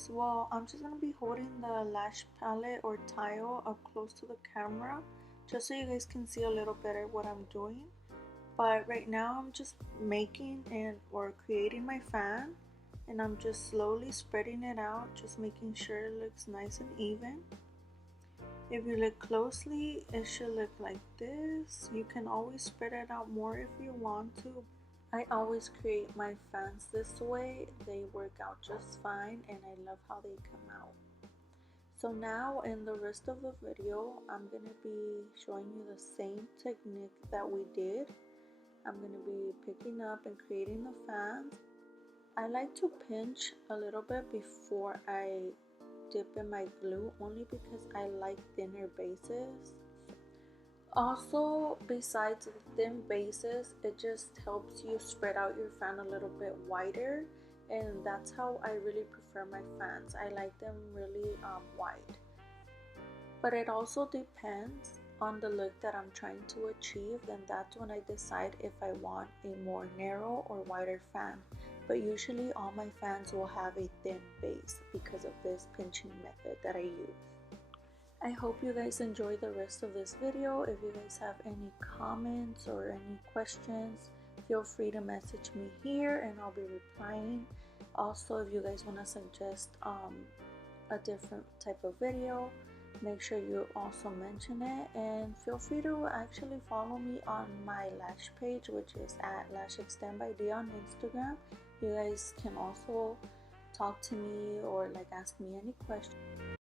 guys, well, I'm just going to be holding the lash palette or tile up close to the camera just so you guys can see a little better what I'm doing. But right now I'm just making or creating my fan, and I'm just slowly spreading it out, just making sure it looks nice and even. If you look closely, it should look like this. You can always spread it out more if you want to. I always create my fans this way. They work out just fine and I love how they come out. So now in the rest of the video, I'm going to be showing you the same technique that we did. I'm going to be picking up and creating the fans. I like to pinch a little bit before I dip in my glue, only because I like thinner bases. Also, besides the thin bases, it just helps you spread out your fan a little bit wider, and that's how I really prefer my fans. I like them really wide. But it also depends on the look that I'm trying to achieve, and that's when I decide if I want a more narrow or wider fan. But usually all my fans will have a thin base because of this pinching method that I use. I hope you guys enjoy the rest of this video. If you guys have any comments or any questions, feel free to message me here and I'll be replying. Also, if you guys want to suggest a different type of video, make sure you also mention it, and feel free to actually follow me on my lash page, which is at LashExtendByD on Instagram. You guys can also talk to me or like ask me any questions.